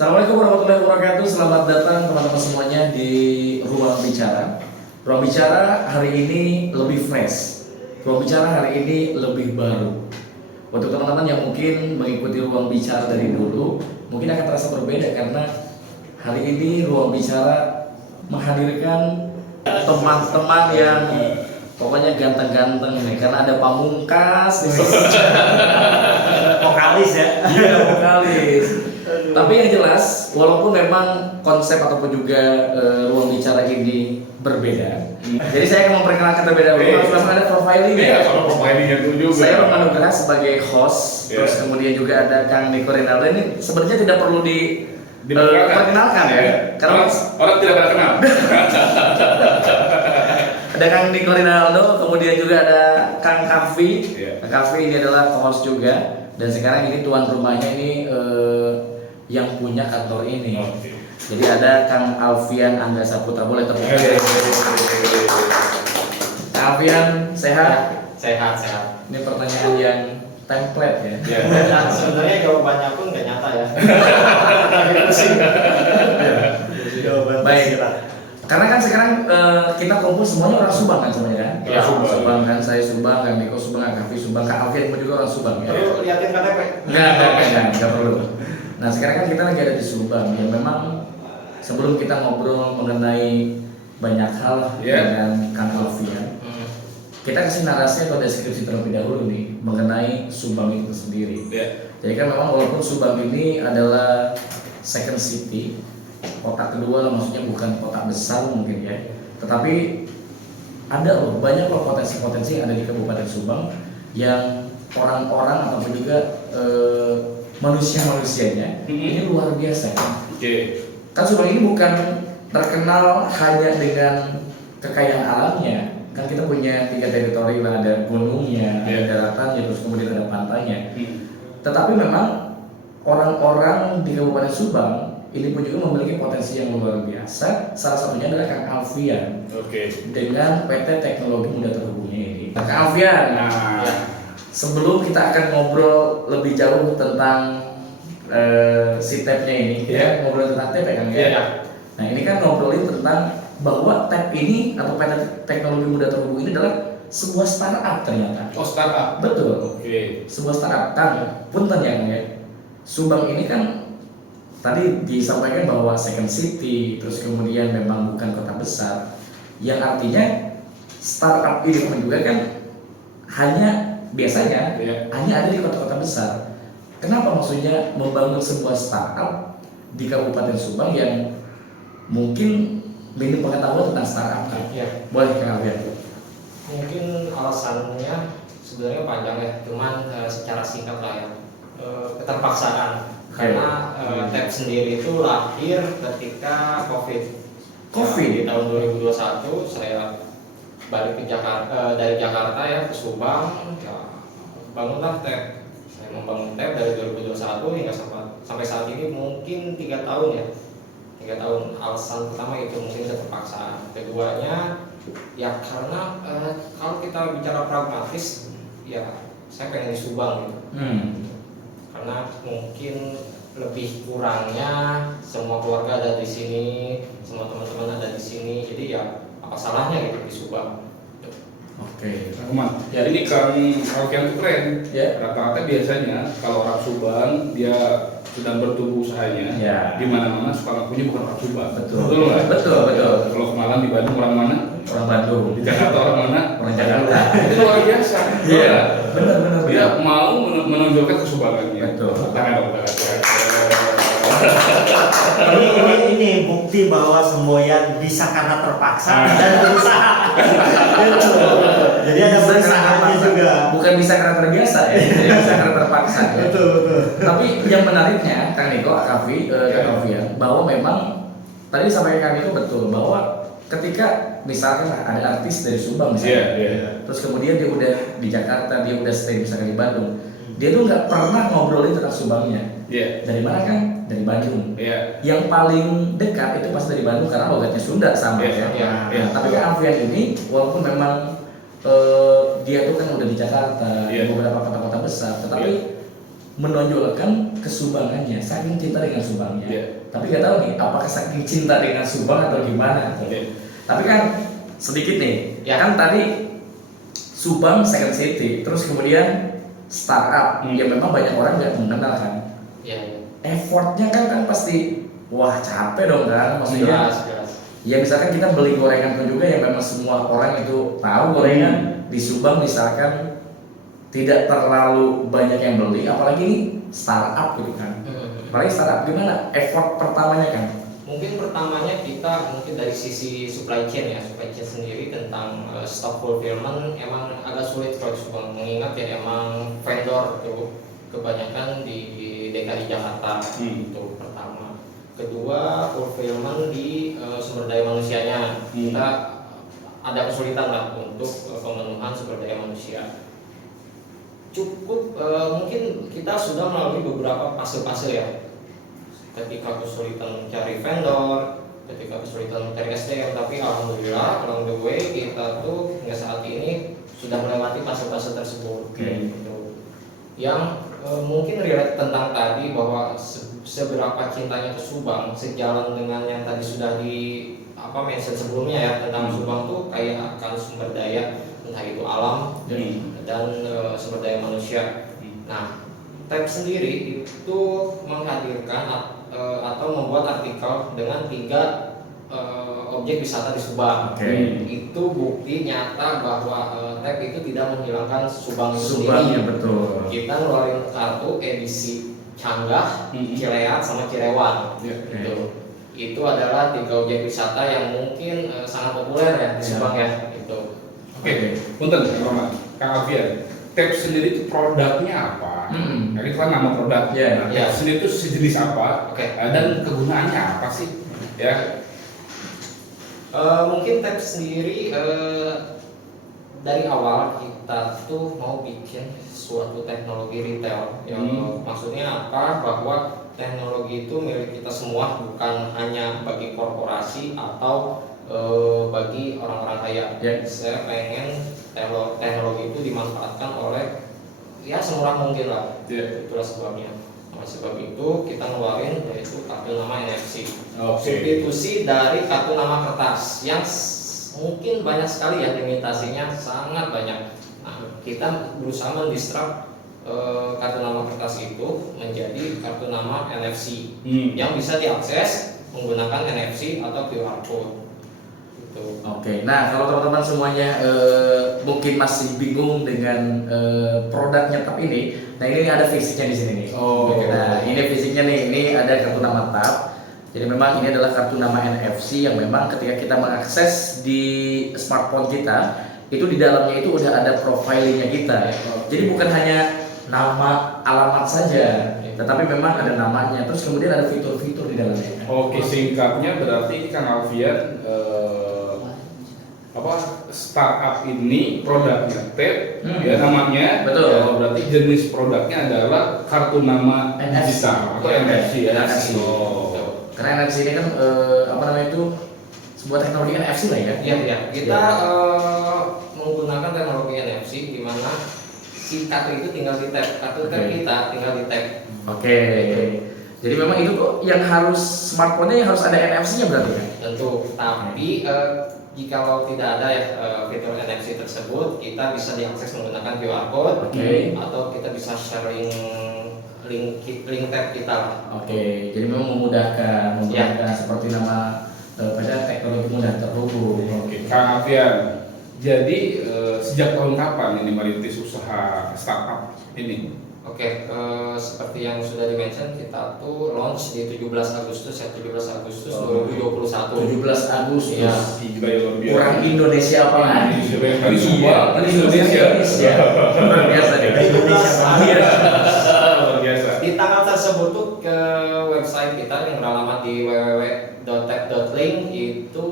Assalamualaikum warahmatullahi wabarakatuh. Selamat datang teman-teman semuanya di Ruang Bicara. Ruang Bicara hari ini lebih fresh. Ruang Bicara hari ini lebih baru. Untuk teman-teman yang mungkin mengikuti Ruang Bicara dari dulu, mungkin akan terasa berbeda karena hari ini Ruang Bicara menghadirkan teman-teman yang pokoknya ganteng-ganteng nih, karena ada Pamungkas nih. Vokalis ya? Iya, vokalis. Tapi yang jelas, walaupun memang konsep ataupun juga ruang bicara ini berbeda, jadi saya akan memperkenalkan terlebih dahulu. Langsung ada profiling ya. ya. Kalau profiling itu juga. Saya Roman Nugraha sebagai host, terus kemudian juga ada Kang Niko Rinaldo. Ini sebenarnya tidak perlu diperkenalkan ya, karena orang tidak pernah kenal. ada Kang Niko Rinaldo, kemudian juga ada Kang Kavi. Kang Kavi ini adalah host juga, dan sekarang ini tuan rumahnya ini yang punya kantor ini. Jadi ada Kang Alfian Angga Saputra, boleh tepuk tangan. Kang Alfian, sehat? Sehat. Ini pertanyaan yang template ya. Dan sebenarnya jawabannya pun nggak nyata ya. Jawaban Baik. Karena kan sekarang kita kumpul semuanya orang Subang kan semuanya kan? Ya, Subang kan, saya Subang, Kang Niko Subang, Kang Kavi Subang, Kang Alfian juga orang Subang ya. Perlu liatin KTP? Enggak perlu. Nah sekarang kan kita lagi ada di Subang yang memang sebelum kita ngobrol mengenai banyak hal dengan Kang Alfian, kita kasih narasi atau deskripsi terlebih dahulu nih mengenai Subang itu sendiri. Jadi kan memang walaupun Subang ini adalah second city, kota kedua lah, maksudnya bukan kota besar mungkin ya, tetapi ada loh banyak loh potensi-potensi yang ada di Kabupaten Subang yang orang-orang ataupun juga manusia-manusianya ini luar biasa kan? Kan Subang ini bukan terkenal hanya dengan kekayaan alamnya, kan kita punya 3 teritori lah, ada gunungnya, ada daratannya, terus kemudian ada pantainya. Tetapi memang orang-orang di Kabupaten Subang ini pun juga memiliki potensi yang luar biasa. Salah satunya adalah Kang Alfian dengan PT Teknologi Muda Terhubungnya ini. Kang Alfian, sebelum kita akan ngobrol lebih jauh tentang si tab-nya ini, ya ngobrol tentang tab ya Kang ya. Nah ini kan ngobrolin tentang bahwa tab ini atau PT Teknologi Muda Terhubung ini adalah sebuah startup ternyata. Oh, startup. Betul. Sebuah startup. Kan punten ya. Subang ini kan tadi disampaikan bahwa second city, terus kemudian memang bukan kota besar, yang artinya startup ini pun juga kan biasanya hanya ada di kota-kota besar. Kenapa maksudnya membangun sebuah startup di Kabupaten Subang yang mungkin minim pengetahuan tentang startup? Boleh Kang Alfian? Mungkin alasannya sebenarnya panjang ya, cuman secara singkat lah ya. Keterpaksaan. Karena tab sendiri itu lahir ketika COVID. Di tahun 2021 saya balik ke Jakarta, dari Jakarta ya ke Subang, bangunlah tab. Saya membangun tab dari 2021 hingga sampai saat ini mungkin 3 tahun ya. 3 tahun. Alasan pertama itu mungkin keterpaksaan. Keduanya ya karena kalau kita bicara pragmatis ya saya pengen di Subang gitu. Karena mungkin lebih kurangnya semua keluarga ada di sini, semua teman-teman ada di sini, jadi ya apa salahnya gitu di Subang. Ini Kang Alfian itu keren. Rata-rata biasanya kalau orang Subang dia sedang bertumbuh usahanya, di mana-mana suka ngakunya bukan orang Subang. Betul. Kalau kemarin di Bandung orang mana? Orang Bandung. Di Jakarta orang mana? Orang Jakarta. Itu luar biasa. Benar. Dia mau menonjolkan kesubangannya. Betul. Tangan. Ini bukti bahwa semboyan bisa karena terpaksa dan berusaha. Jadi ada usahanya juga. Bukan bisa karena terbiasa ya, bisa karena terpaksa. Betul. Tapi yang menariknya Kang Niko, Kang Alfian, bahwa memang tadi disampaikan Kang Niko betul bahwa ketika misalkan ada artis dari Subang misalnya, terus kemudian dia udah di Jakarta, dia udah stay misalkan di Bandung, dia tuh nggak pernah ngobrolin tentang Subangnya. Dari mana kan? Dari Bandung. Yang paling dekat itu pas dari Bandung karena logatnya Sunda sama Tapi Kang Alfian ini walaupun memang dia tuh kan udah di Jakarta, di beberapa kota-kota besar, tetapi menonjolkan kesubangannya, saking cinta dengan Subangnya. Yeah. Tapi nggak tahu nih, apakah saking cinta dengan Subang atau gimana? Yeah. Tapi kan sedikit nih, ya kan tadi Subang Second City, terus kemudian startup yang memang banyak orang nggak mengenal kan. Yeah. Effortnya kan pasti wah capek dong kan, maksudnya. Jelas. Ya misalkan kita beli gorengan pun juga yang memang semua orang itu tahu gorengan di Subang misalkan tidak terlalu banyak yang beli, apalagi ini startup gitu kan. Apalagi startup, gimana effort pertamanya kan? Mungkin pertamanya kita dari sisi supply chain sendiri tentang stock fulfillment emang agak sulit kalau Subang, mengingat ya emang vendor tuh kebanyakan di DKI Jakarta itu pertama. Kedua, fulfillment di sumber daya manusianya, kita ada kesulitan lah untuk pemenuhan sumber daya manusia. Cukup mungkin kita sudah melalui beberapa fase-fase ya, ketika kesulitan mencari vendor, ketika kesulitan mencari SDM, tapi alhamdulillah along the way kita tuh hingga saat ini sudah melewati fase-fase tersebut. Gitu. Yang mungkin relate tentang tadi bahwa seberapa cintanya ke Subang sejalan dengan yang tadi sudah mention sebelumnya ya, tentang Subang tuh kayak akan sumber daya, entah itu alam dan sumber daya manusia. Nah, TAP sendiri itu menghadirkan atau membuat artikel dengan 3 objek wisata di Subang. Itu bukti nyata bahwa TAP itu tidak menghilangkan Subang sendiri. Betul. Kita ngeluarin kartu edisi Canggah, Cileat, sama Cirewan. Itu adalah 3 objek wisata yang mungkin sangat populer ya di Subang ya. Itu. Oke, punten Kang Alfian, TAP sendiri itu produknya apa? Nah, itu kan nama produknya. Nah, TAP sendiri itu sejenis apa? Dan kegunaannya apa sih? Ya. Mungkin TAP sendiri dari awal kita tuh mau bikin suatu teknologi retail. Maksudnya apa? Bahwa teknologi itu milik kita semua, bukan hanya bagi korporasi atau bagi orang-orang kaya. Saya pengen teknologi itu dimanfaatkan oleh ya semurah mungkin lah. Itulah sebabnya. Oleh sebab itu kita ngeluarin yaitu kartu nama NFC. Substitusi dari kartu nama kertas yang mungkin banyak sekali ya imitasinya, sangat banyak. Nah, kita berusaha mendisrupt kartu nama kertas itu menjadi kartu nama NFC yang bisa diakses menggunakan NFC atau QR code. Oke, nah kalau teman-teman semuanya mungkin masih bingung dengan produknya TAP ini, nah ini ada fisiknya di sini nih. Nah ini fisiknya nih, ini ada kartu nama TAP. Jadi memang ini adalah kartu nama NFC yang memang ketika kita mengakses di smartphone kita, itu di dalamnya itu udah ada profilingnya kita. Jadi bukan hanya nama, alamat saja, tetapi memang ada namanya. Terus kemudian ada fitur-fitur di dalamnya. Oke, singkatnya berarti Kang Alfian startup ini produknya TAP ya namanya. Betul. Berarti jenis produknya adalah kartu nama digital atau NFC ya. Karena NFC ini kan sebuah teknologi NFC lah ya. Iya. Kita menggunakan teknologi NFC di mana si kartu itu tinggal di tap, kartu tap kita tinggal di tap. Jadi memang itu kok yang harus smartphone-nya yang harus ada NFC-nya berarti kan? Tentu. Tapi jikalau tidak ada ya fitur NFC tersebut, kita bisa diakses menggunakan QR code atau kita bisa sharing link tab kita. Jadi memang memudahkan seperti nama pada teknologi mudah terhubung. Kang Alfian, jadi sejak tahun kapan ini merintis usaha startup ini? Seperti yang sudah di-mention, kita tuh launch di 17 Agustus 2021. 17 Agustus. Iya. Kurang Indonesia apa lagi? Dari Subang, Indonesia. Luar biasa deh. Luar biasa. Di tanggal tersebut tuh ke website kita yang beralamat di www.tap.link itu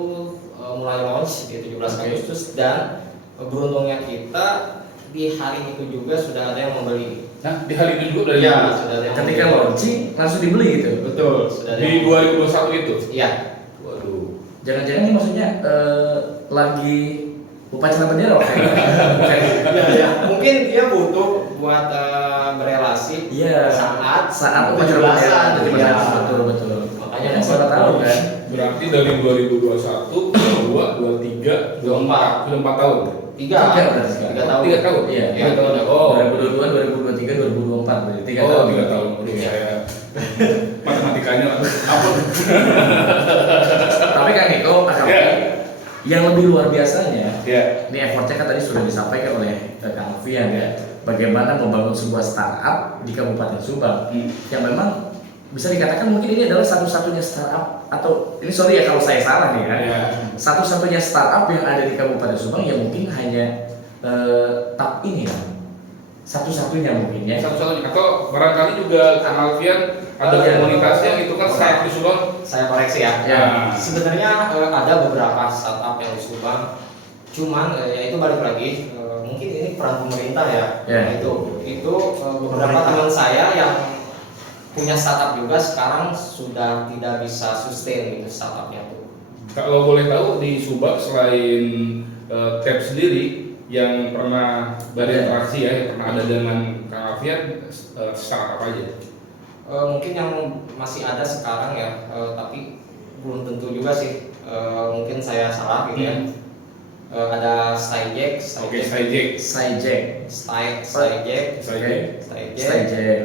mulai launch di 17 Agustus dan beruntungnya kita di hari itu juga sudah ada yang membeli. Nah, di hari itu juga sudah ada yang ketika launching langsung dibeli gitu. Betul. Di 2021 itu. Iya. Waduh. Jangan-jangan ini maksudnya lagi upacara bendera ya. Mungkin dia butuh buat berelasi Iya. Saat tujuh-belasan. Iya, betul. Makanya kan siapa tahu kan. Berarti dari 2021, 22, 23, 24, sudah 4 tahun. 3 tahun. 3 tahun. Iya. 3 tahun. Oh, 2022, 2023, 2024 berarti 3 tahun. 3 tahun. Saya matematikanya apa? Tapi kan Niko, yang lebih luar biasanya, ini effortnya kan tadi sudah disampaikan oleh Kang Alfian ya, bagaimana membangun sebuah startup di Kabupaten Subang yang memang bisa dikatakan mungkin ini adalah satu-satunya startup atau ini sorry ya kalau saya salah nih ya, satu-satunya startup yang ada di Kabupaten Subang yang mungkin hanya TAP ini ya, satu-satunya mungkin ya. Satu-satunya atau barangkali juga Kang Alfian ada komunitas yang itu kan startup di Subang. Saya koreksi ya. Sebenarnya ada beberapa startup yang di Subang, cuman ya itu balik lagi mungkin ini peran pemerintah ya. Itu beberapa teman saya yang punya startup juga sekarang sudah tidak bisa sustain gitu startupnya tuh. Kalau boleh tahu di Subang selain TAP sendiri yang pernah berinteraksi ya, yang pernah ada dengan Kang Alfian, startup apa aja? Mungkin yang masih ada sekarang ya, tapi belum tentu juga sih. Mungkin saya salah gitu ya. Ada Skyjack,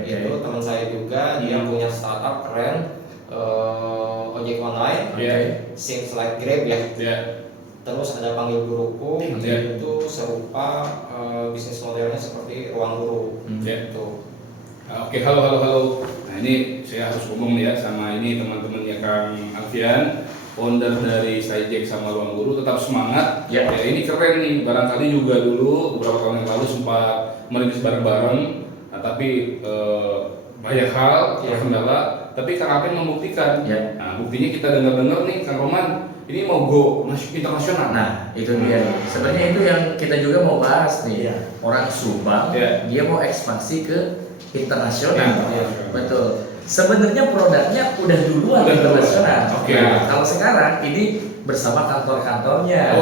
itu teman saya juga, dia punya startup keren, ojek online, seems like Grab ya. Terus ada Panggil Guruku, itu serupa bisnis modelnya seperti Ruang Guru. Gitu. Oke, halo. Nah ini saya harus ngomong ya sama ini teman-temannya Kang Alfian, founder dari Skyjack sama Ruang Guru, tetap semangat. Ya ini keren nih, barangkali juga dulu beberapa tahun yang lalu sempat merintis bareng-bareng, nah, tapi banyak hal terkendala, tapi Kang Alfian membuktikan. Nah buktinya kita dengar-dengar nih Kang Roman, ini mau go internasional. Nah itu dia. Sebenarnya itu yang kita juga mau bahas nih. Orang Subang, dia mau ekspansi ke internasional. Betul. Sebenarnya produknya udah duluan internasional. Nah, kalau sekarang ini bersama kantor-kantornya.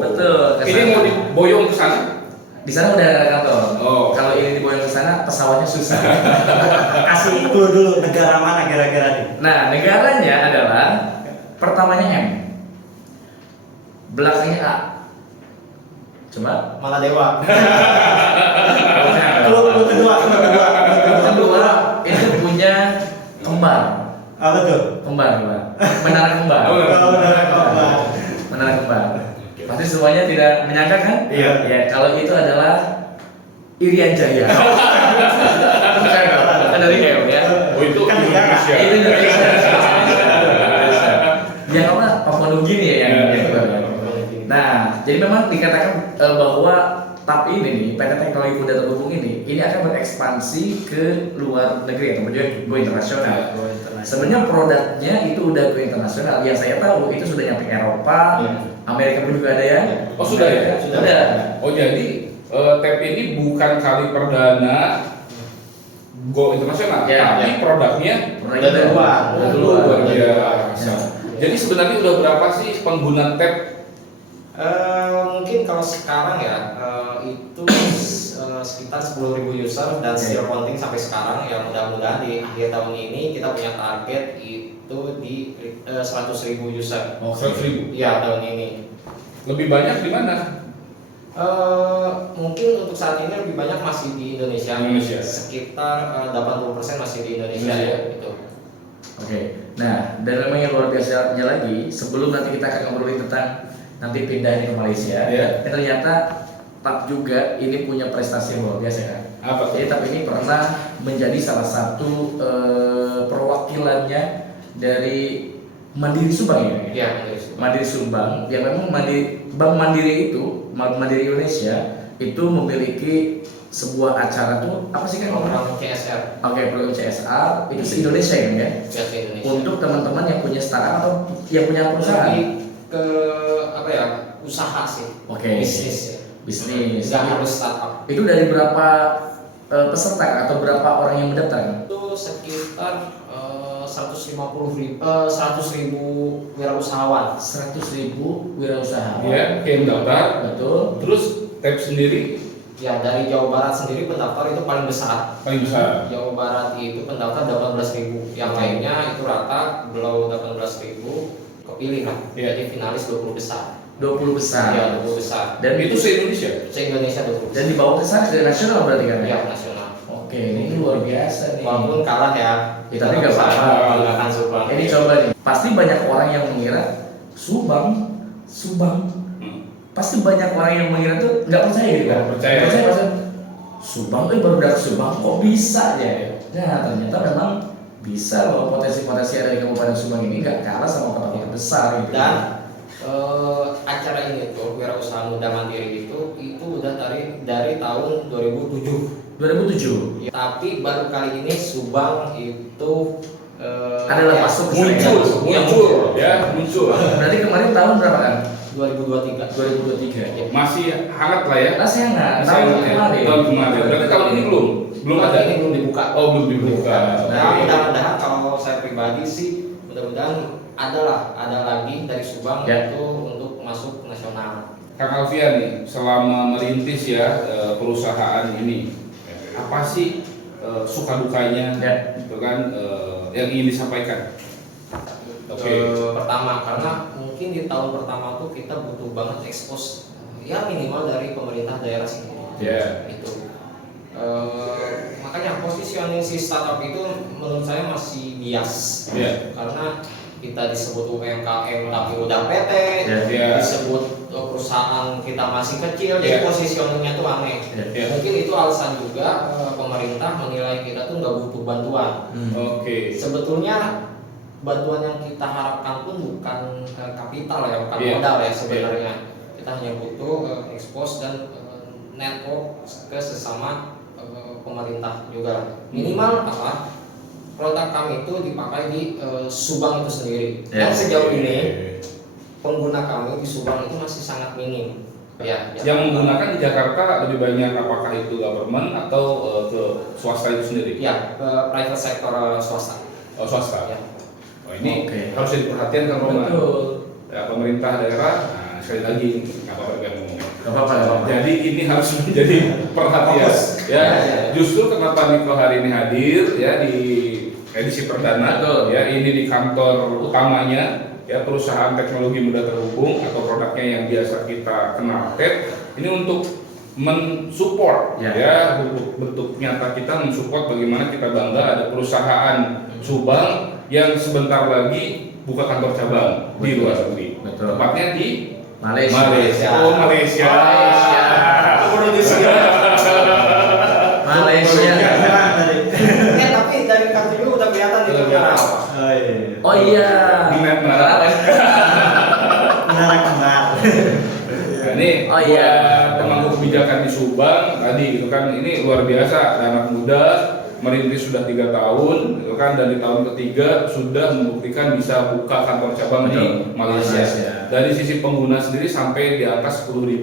Betul. Ini mau diboyong ke sana? Di sana udah ada kantor. Kalau ini diboyong ke sana, pesawatnya susah. Kasih clue dulu negara mana kira-kira nih? Nah, negaranya adalah pertamanya M, belakangnya A. Coba. Maladewa. Clue kedua. Kedua itu punya kembar. Betul. Kembar. Menara kembar. Menara kembar. Pasti semuanya tidak menyangka kan? Iya. Ya, kalau itu adalah Irian Jaya. Bukan dari M ya. Itu kan Indonesia. Itu Indonesia. Yang apa? Papua Nugini ya yang Nah, jadi memang dikatakan bahwa TAP ini nih, PT Teknologi Muda Terhubung ini akan berekspansi ke luar negeri atau juga go internasional. Sebenarnya produknya itu udah go internasional. Yang saya tahu itu sudah nyampe Eropa, Amerika pun juga ada ya. Oh sudah ya? Sudah. Oh jadi TAP ini bukan kali perdana go internasional, tapi produknya udah luar biasa. Jadi sebenarnya udah berapa sih pengguna TAP? Mungkin kalau sekarang ya itu sekitar 10.000 user dan still counting sampai sekarang. Ya mudah-mudahan di akhir tahun ini kita punya target itu di 100.000 user. 100.000? Iya tahun ini. Lebih banyak di mana? Mungkin untuk saat ini lebih banyak masih di Indonesia. Sekitar 80% masih di Indonesia ya gitu. Oke. Nah, dan memang yang luar biasanya lagi, sebelum nanti kita akan ngobrolin tentang nanti pindahnya ke Malaysia, ternyata TAP juga ini punya prestasi yang luar biasa kan. Apa? Jadi TAP ini pernah menjadi salah satu perwakilannya dari Mandiri Subang ya? Iya, Mandiri Subang. Yang memang Bank Mandiri itu, Bank Mandiri Indonesia itu memiliki sebuah acara tuh apa sih kan? Program CSR. Program CSR itu se-Indonesia kan ya? Untuk teman-teman yang punya startup atau yang punya perusahaan. Ke apa ya, usaha sih. Bisnis ya. Bisnis. Nggak harus startup. Itu dari berapa peserta atau berapa orang yang mendaftar? Itu sekitar 100.000 wirausahawan. 100.000 wirausahawan. Iya, yang mendaftar. Betul. Terus TAP sendiri Ya, dari Jawa Barat sendiri pendaftar itu paling besar. Paling besar. Jawa Barat itu pendaftar 18.000. Yang lainnya itu rata below 18.000 kepilih lah. Jadi finalis 20 besar. 20 besar. Ya, 20 besar. Dan itu se-Indonesia? Se-Indonesia 20 besar. Dan dibawa ke sana ke nasional berarti kan? Ya, nasional. Oke, ini luar biasa nih. Walaupun kalah ya. Tapi nggak apa-apa. Banggakan Subang. Ini coba nih. Pasti banyak orang yang mengira Subang. Pasti banyak orang yang mengira tuh nggak percaya gitu kan? Percaya. Maksudnya Subang, baru dari Subang kok bisa ya? Nah ternyata memang bisa loh, potensi-potensi ada di Kabupaten Subang ini nggak kalah sama kota-kota besar gitu. Dan acara ini tuh Wirausaha Muda Mandiri itu udah dari tahun 2007. 2007. Ya, tapi baru kali ini Subang itu adalah masuk ke muncul. Berarti kemarin tahun berapa kan? 2023. Ya. Masih hangat lah ya. Masih hangat. Tahun kemarin. Berarti tahun ini belum ada. Ini belum dibuka. Oh, belum dibuka. Nah, mudah-mudahan kalau saya pribadi sih mudah-mudahan ada lagi dari Subang itu untuk masuk nasional. Kang Alfian nih, selama merintis ya perusahaan ini, apa sih suka dukanya, gitu kan, yang ingin disampaikan? Pertama, karena mungkin di tahun pertama tuh kita butuh banget ekspos ya minimal dari pemerintah daerah sendiri. Itu makanya positioning si startup itu menurut saya masih bias. Karena kita disebut UMKM tapi udah PT, disebut perusahaan kita masih kecil, jadi positioningnya tuh aneh. Mungkin itu alasan juga pemerintah menilai kita tuh nggak butuh bantuan. Sebetulnya bantuan yang kita harapkan pun bukan kapital ya, bukan modal ya sebenarnya. Kita hanya butuh expose dan network ke sesama pemerintah juga. Minimal apa? Produk kami itu dipakai di Subang itu sendiri. Yang sejauh ini pengguna kami di Subang itu masih sangat minim. Yang menggunakan di Jakarta lebih banyak apakah itu government atau ke swasta itu sendiri? Ya, private sector swasta. Oh, swasta. Ini harus jadi perhatian kan Roman. Ya, pemerintah daerah, nah, sekali lagi nggak apa-apa. Jadi ini harus menjadi perhatian. Justru kenapa Niko hari ini hadir ya di edisi perdana, ya ini di kantor utamanya ya perusahaan teknologi muda terhubung atau produknya yang biasa kita kenal TEP. Ini untuk mensupport ya bentuk nyata kita mensupport bagaimana kita bangga ada perusahaan Subang yang sebentar lagi buka kantor cabang di luar negeri. Tepatnya di Malaysia. Oh, Malaysia. Malaysia. Tapi dari kartu juga udah kelihatan itu apa. Oh iya. Menara kembar. Ini pemangku kebijakan di Subang tadi gitu kan, ini luar biasa, ada anak muda merintis sudah 3 tahun gitu kan, dan di tahun ketiga sudah membuktikan bisa buka kantor cabang di Malaysia. Dari sisi pengguna sendiri sampai di atas 10.000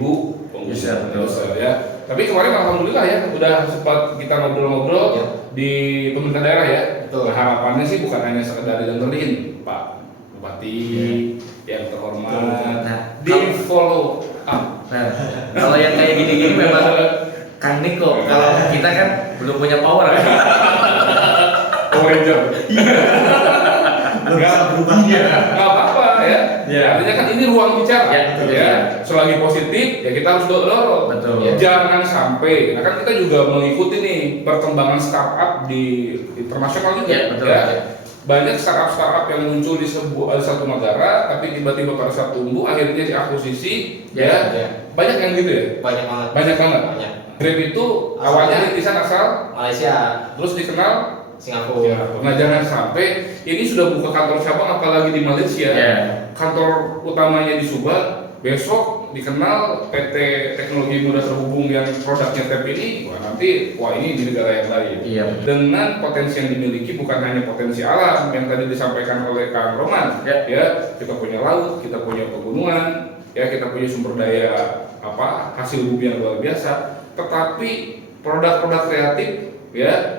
pengguna ya. Tapi kemarin alhamdulillah ya udah sempat kita ngobrol-ngobrol di pemerintah daerah ya. Nah, harapannya sih bukan hanya sekedar dengerin Pak Bupati yang terhormat, di follow up. Kalau yang kayak gini-gini memang Kang Niko, kalau kita kan belum punya power kan. Power Ranger. Nggak apa-apa ya. Artinya kan ini ruang bicara. Selagi positif ya kita harus dorong. Jangan sampai. Nah kan kita juga mengikuti nih perkembangan startup di internasional juga. Banyak startup yang muncul di satu negara, tapi tiba-tiba pada saat tumbuh akhirnya diakuisisi. Banyak yang gitu ya. Banyak banget. Grab itu awalnya rintisan asal Malaysia, terus dikenal Singapura. Nah jangan sampai ini sudah buka kantor cabang apalagi di Malaysia, kantor utamanya di Subang, besok dikenal PT Teknologi Muda Terhubung yang produknya TEP ini, nanti ini di negara yang lain. Dengan potensi yang dimiliki bukan hanya potensi alam yang tadi disampaikan oleh Kang Roman, kita punya laut, kita punya pegunungan, kita punya sumber daya hasil bumi yang luar biasa. Tetapi produk-produk kreatif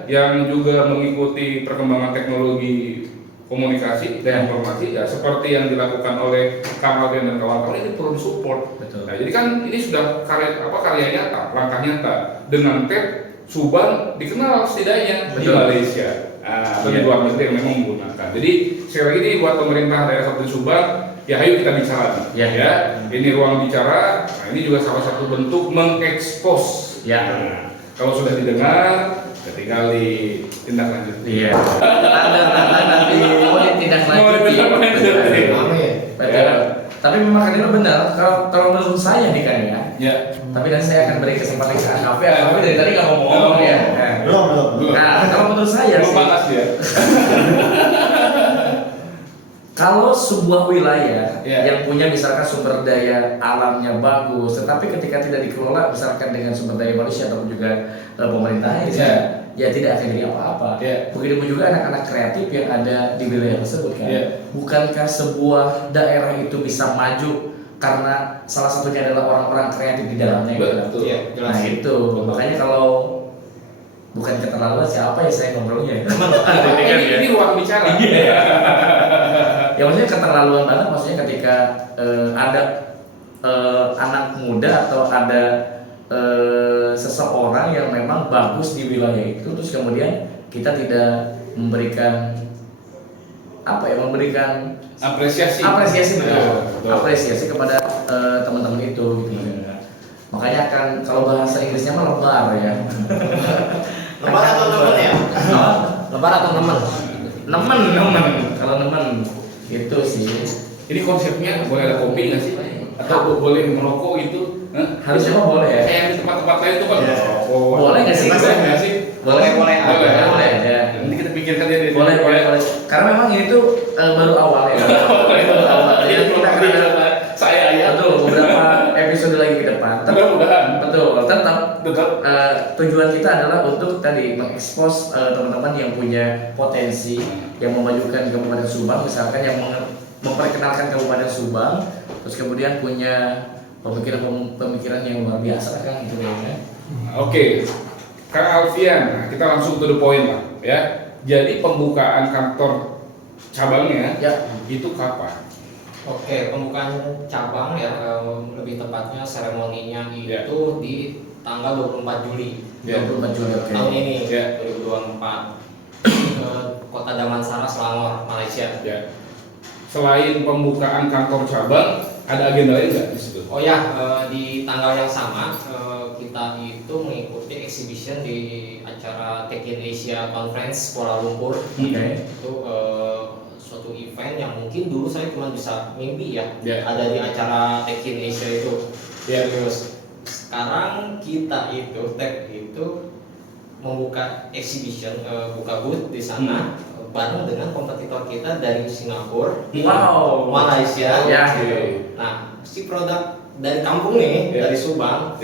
yang juga mengikuti perkembangan teknologi komunikasi dan informasi ya seperti yang dilakukan oleh Kang Alfian dan kawan-kawan ini perlu support. Betul. Nah, jadi kan ini sudah karya nyata, langkah nyata dengan TEP Subang dikenal setidaknya di Malaysia. Atau di luar negeri yang memang menggunakan. Jadi sekali lagi ini buat pemerintah daerah Kabupaten Subang, ya ayo kita bicara ya. Ini ruang bicara. Nah, ini juga salah satu bentuk mengekspos. Ya. Nah, kalau sudah didengar, tinggal ditindaklanjuti. Iya. Nanti mau ditindaklanjuti. Amin. Betul. Tapi memang kan itu benar. Kalau menurut saya nih kan ya. Ya. Tapi nanti saya akan beri kesempatan ke Kafe. Kafe dari tadi nggak ngomong ya. Belum. Nah, kalau menurut saya Belum sih, panas ya. kalau sebuah wilayah Ya. yang punya misalkan sumber daya alamnya bagus, tetapi ketika tidak dikelola misalkan dengan sumber daya manusia ataupun juga pemerintahnya, ya tidak akan jadi apa-apa. Ya. Begitu juga anak-anak kreatif yang ada di wilayah tersebut kan. Ya. Bukankah sebuah daerah itu bisa maju karena salah satunya adalah orang-orang kreatif di dalamnya gitu. Betul. Iya, jelas. Nah itu, makanya kalau bukan keterlaluan siapa ya saya ngobrolnya. Ini ruang bicara. Ya maksudnya keterlaluan banget, maksudnya ketika ada anak muda atau ada seseorang yang memang bagus di wilayah itu, terus kemudian kita tidak memberikan memberikan Apresiasi betul. betul. Apresiasi kepada teman-teman itu gitu. Makanya kan kalau bahasa Inggrisnya mah lebar ya. Lebar atau nemen ya? Lebar atau nemen? Nemen. Kalau nemen itu sih. Ini konsepnya boleh ada kopi nggak sih? Atau boleh merokok gitu? Harusnya mah boleh ya. Kayak di tempat-tempat lain tuh kan Iya. merokok. Boleh nggak sih? Boleh nggak sih? Boleh Boleh ya. Nanti kita pikirkan ya. Boleh. Karena memang ini tuh baru awal ya. Ini baru awal. Jadi kita akan ada Saya ya. betul beberapa episode lagi ke depan. Mudah-mudahan. Betul. Tetap Tetap. tujuan kita adalah untuk tadi mengekspos teman-teman yang punya potensi yang memajukan Kabupaten Subang, misalkan yang memperkenalkan Kabupaten Subang, terus kemudian punya pemikiran yang luar biasa kan gitu ya. Oke, Kang Alfian, kita langsung to the point lah ya. Jadi pembukaan kantor cabangnya itu kapan? Oke, pembukaan cabang ya, lebih tepatnya seremoninya itu di tanggal 24 Juli. 24 Juli Tahun ini, Ya. 2024. Kota Damansara, Selangor, Malaysia. Ya. Selain pembukaan kantor cabang, ada agenda lain nggak di situ? Oh ya, di tanggal yang sama kita itu mengikuti exhibition di acara Tech in Asia Conference Kuala Lumpur. Itu suatu event yang mungkin dulu saya cuma bisa mimpi ya, ada di acara Tech in Asia itu. Terus sekarang kita itu Tech itu membuka exhibition, buka booth di sana bareng dengan kompetitor kita dari Singapura, Malaysia. Nah, si produk dari kampung nih, dari Subang,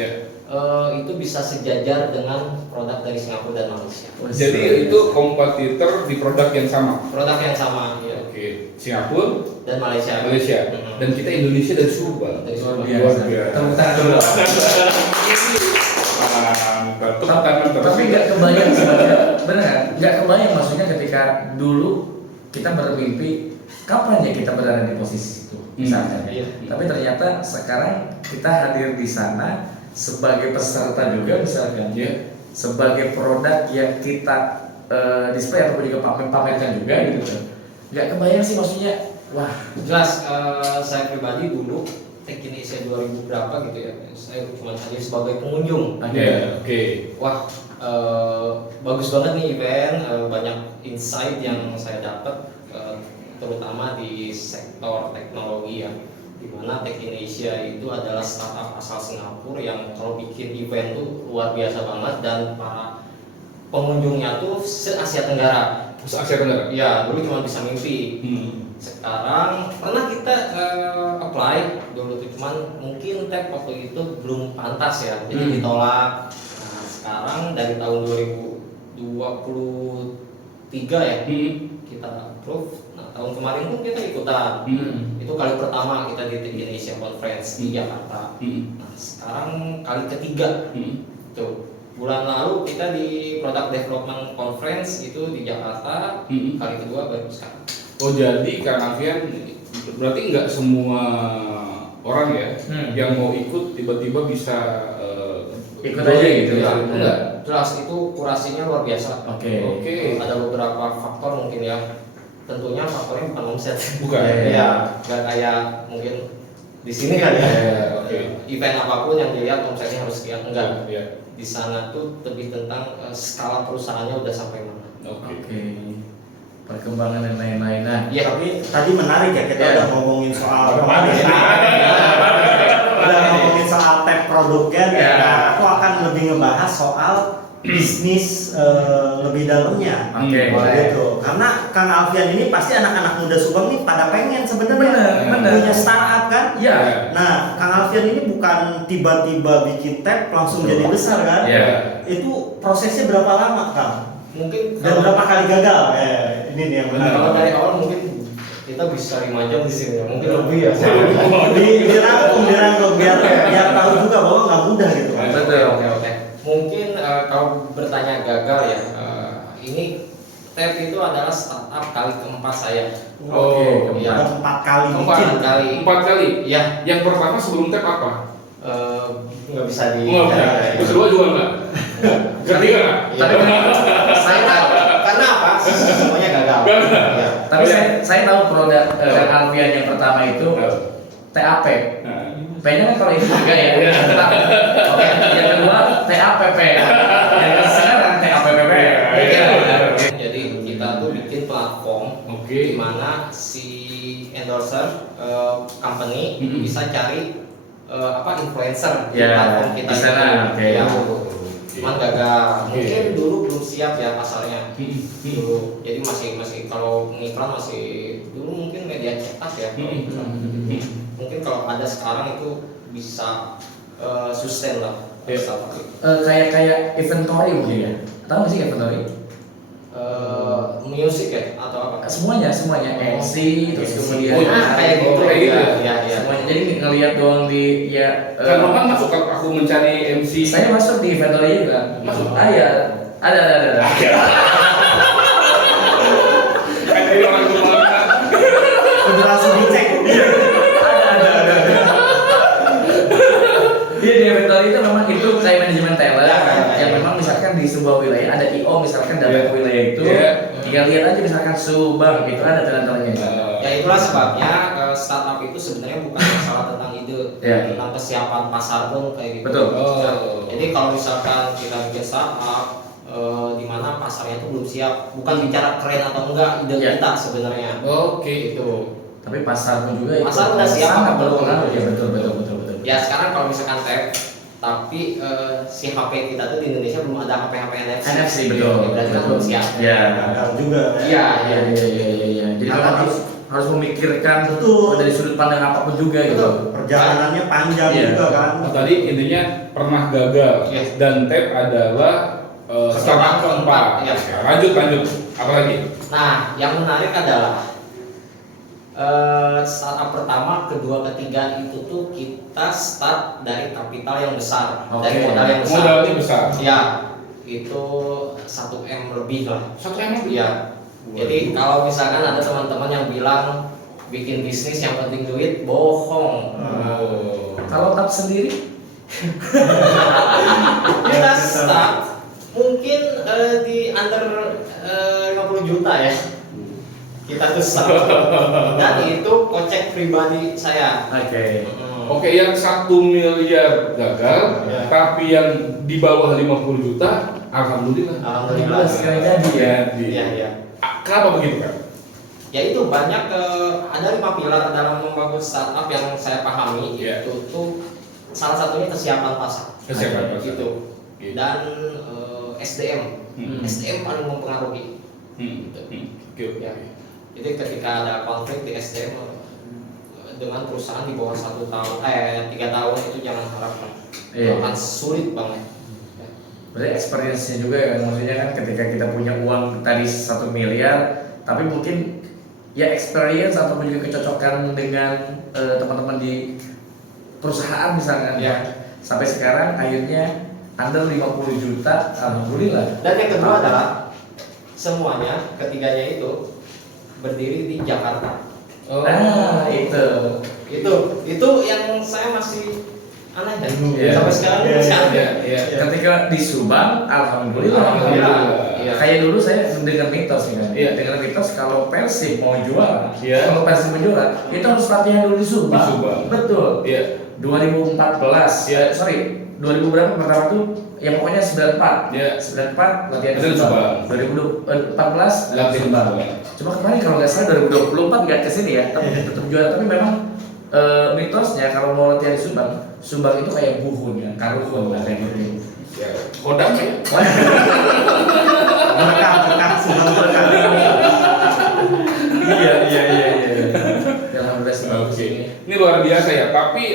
itu bisa sejajar dengan produk dari Singapura dan Malaysia. Jadi itu kompetitor di produk yang sama. Produk yang sama, ya. Oke, Singapura Dan Malaysia. Dan kita Indonesia dari Subang. Dari Subang. Luar biasa. Tepuk tangan dulu. Tapi nggak kebayang sebenarnya, benar nggak kebayang maksudnya ketika dulu kita bermimpi kapan ya kita berada di posisi itu misalnya. Tapi ternyata sekarang kita hadir di sana sebagai peserta juga misalkan, sebagai produk yang kita display ataupun juga pamerkan juga gitu. Nggak kebayang sih maksudnya, wah jelas. Saya pribadi dulu Tech in Asia 2000 berapa gitu ya, saya cuma hadir sebagai pengunjung. Wah, bagus banget nih event, banyak insight yang saya dapat, terutama di sektor teknologi ya, dimana Tech in Asia itu adalah startup asal Singapura yang kalau bikin event tuh luar biasa banget, dan para pengunjungnya tuh se-Asia Tenggara. Ya, dulu cuma bisa mimpi. Sekarang pernah kita apply dulu tuh, cuman mungkin Tech waktu itu belum pantas ya, jadi ditolak. Nah, sekarang dari tahun 2023 ya, kita approve. Nah, tahun kemarin pun kita ikutan. Itu kali pertama kita di Tech in Asia Conference di Jakarta. Nah, sekarang kali ketiga. Tuh, bulan lalu kita di Product Development Conference itu di Jakarta, kali kedua baru sekarang. Oh jadi Kang Alfian berarti nggak semua orang ya yang mau ikut tiba-tiba bisa ikut aja gitu ya? Enggak, jelas itu kurasinya luar biasa. Oke. Ada beberapa faktor mungkin ya. Tentunya faktornya bukan omset. Bukan. Ya, nggak kayak mungkin di sini kan ya. Event apapun yang dilihat omsetnya harus sekian, enggak. Di sana tuh lebih tentang skala perusahaannya udah sampai mana. Oke. Perkembangan dan lain-lain. Nah, ya. Tapi tadi menarik ya, kita udah ngomongin soal udah ngomongin soal tab produknya. Nah, aku akan lebih ngebahas soal bisnis lebih dalamnya. Gitu. Karena Kang Alfian ini pasti anak-anak muda Subang nih pada pengen sebenarnya punya startup kan? Iya. Nah, Kang Alfian ini bukan tiba-tiba bikin tab langsung jadi besar kan? Itu prosesnya berapa lama, Kang? Mungkin Dan berapa kali gagal? Ini nih yang menarik. Kalau dari awal mungkin kita bisa 5 jam di sini, mungkin lebih ya. Dirangkum biar tahu juga bahwa nggak mudah gitu. Oke. Mungkin kalau bertanya gagal ya, ini TAP itu adalah startup kali keempat saya. Ya. 4 kali. 4 kali. Ya. Yang pertama sebelum TAP apa? Nggak bisa di. Kedua juga nggak. Ketiga nggak. Tapi Saya tahu karena apa? Semuanya gagal. Ya. Tapi saya tahu produk Kang Alfian yang pertama itu TAP. P-nya kan kalau itu juga ya. Oke. Yang kedua TAPP. Yang sekarang TAPPP. Jadi kita tuh bikin platform di mana si endorser company bisa cari influencer di platform kita di sana. Ya, cuman gagal. Mungkin dulu belum siap ya pasarnya. Dulu. Jadi masih kalau ngiklan masih dulu mungkin media cetak ya. Mungkin kalau ada sekarang itu bisa sustain lah. Kayak inventory mungkin ya. Tahu nggak sih inventory? Music ya atau apa? Semuanya MC terus kemudian kayak gitu ya. Semuanya jadi ngelihat doang di Kan Roman masuk aku mencari MC. Saya masuk di inventory juga. Masuk. Ya. Ada. Dari orang rumah. Udah langsung dicek. Ada. Dia di inventory itu memang itu kayak manajemen talent yang memang misalkan di sebuah wilayah ada IO misalkan datang ke wilayah itu tinggal lihat aja misalkan Subang itu ada talent-talentnya. Ya itulah sebabnya startup itu sebenarnya bukan masalah tentang ide, tentang kesiapan pasar pun kayak gitu. Betul. Jadi kalau misalkan kita bikin startup di mana pasarnya itu belum siap, bukan bicara keren atau enggak ide kita sebenarnya. Itu. Tapi pasar pun juga pasar udah siap sangat apa berpengaruh ya betul. Ya sekarang kalau misalkan tapi si HP kita tuh di Indonesia belum ada HP NFC. Betul. Berarti kan belum siap. Ya. Gagal juga. Iya. Jadi harus memikirkan dari sudut pandang apapun juga gitu. Perjalanannya panjang juga kan. Tadi intinya pernah gagal dan TAP adalah startup keempat. Lanjut. Apa lagi? Nah, yang menarik adalah startup pertama, kedua, ketiga itu tuh kita start dari kapital yang besar, dari modal yang besar. Modalnya besar. Ya, itu 1M lebih lah. 1M lebih. Ya. Jadi kalau misalkan ada teman-teman yang bilang bikin bisnis yang penting duit, bohong. Kalau TAP sendiri? Kita start mungkin di under 50 juta ya. Kita tuh start. Dan itu kocek pribadi saya. Oke, yang 1 miliar gagal, tapi yang di bawah 50 juta, alhamdulillah sekali jadi ya. Iya. Kenapa begitu kan? Ya itu banyak ada 5 pilar dalam membangun startup yang saya pahami. Itu tuh salah satunya kesiapan pasar. Gitu. Dan SDM. SDM paling mempengaruhi. Jadi ketika ada konflik di SDM dengan perusahaan di bawah 1 tahun, 3 tahun itu jangan harapkan. Akan sulit banget. Berarti experience-nya juga ya, maksudnya kan ketika kita punya uang tadi 1 miliar, tapi mungkin ya experience ataupun juga kecocokan dengan teman-teman di perusahaan misalkan sampai sekarang akhirnya under 50 juta, alhamdulillah. Dan yang kedua adalah semuanya ketiganya itu berdiri di Jakarta. Itu yang saya masih aneh kan. Sampai sekarang ketika di Subang, alhamdulillah. Kayak dulu saya mendengar mitos kan. Dengar mitos kalau Persib mau juara, kalau Persib mau juara, itu harus latihan dulu di Subang. Betul. 2014. 2000 berapa pertama tuh? Ya pokoknya 94. 94 latihan di Subang. 2014 latihan di Subang. Cuma kemarin kalau nggak salah 2024 nggak kesini ya, tapi tetap juara. Tapi memang mitosnya kalau mau latihan di Subang itu kayak buhun ya, karuhun lah kayak gitu. Kodam ya? Berkah Subang berkah. Iya. Alhamdulillah Subang. Ini luar biasa ya. Tapi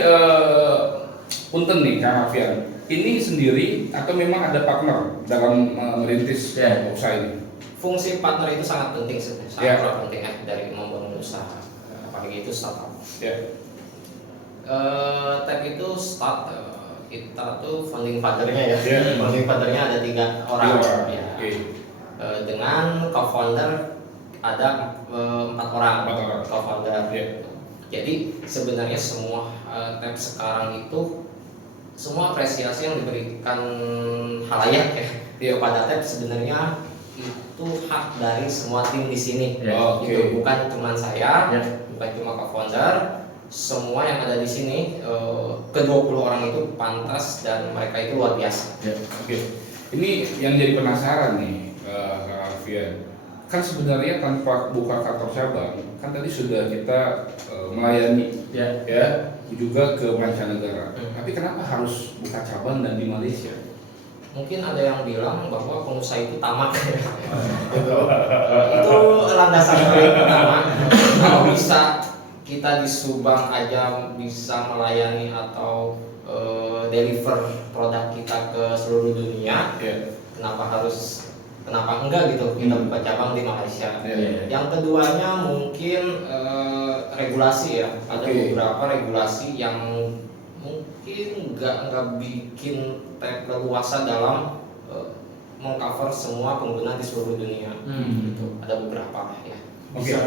punten nih Kang Alfian, ini sendiri atau memang ada partner dalam merintis usaha ini? Fungsi partner itu sangat penting sebenarnya, sangat penting dari membangun usaha, apalagi itu startup. Tap itu start kita tuh founding fathernya ya. Founding fathernya ada 3 orang. Dengan co-founder ada 4 orang. Co-founder. Jadi sebenarnya semua Tap sekarang itu semua apresiasi yang diberikan halayak ya kepada Tap sebenarnya itu hak dari semua tim di sini. Itu bukan cuma saya, bukan cuma co-founder. Semua yang ada di sini ke-20 orang itu pantas dan mereka itu luar biasa. Ini yang jadi penasaran nih Kang Alfian. Kan sebenarnya tanpa buka kantor cabang, kan tadi sudah kita melayani juga ke mancanegara. Tapi kenapa harus buka cabang dan di Malaysia? Mungkin ada yang bilang bahwa pengusaha itu tamak. Itu landasan pertama. Kalau bisa kita di Subang aja bisa melayani atau deliver produk kita ke seluruh dunia, kenapa enggak gitu kita buka cabang di Malaysia. Yang keduanya mungkin regulasi ya, ada beberapa regulasi yang mungkin enggak bikin Tap leluasa dalam mengcover semua pengguna di seluruh dunia. Gitu. Ada beberapa ya.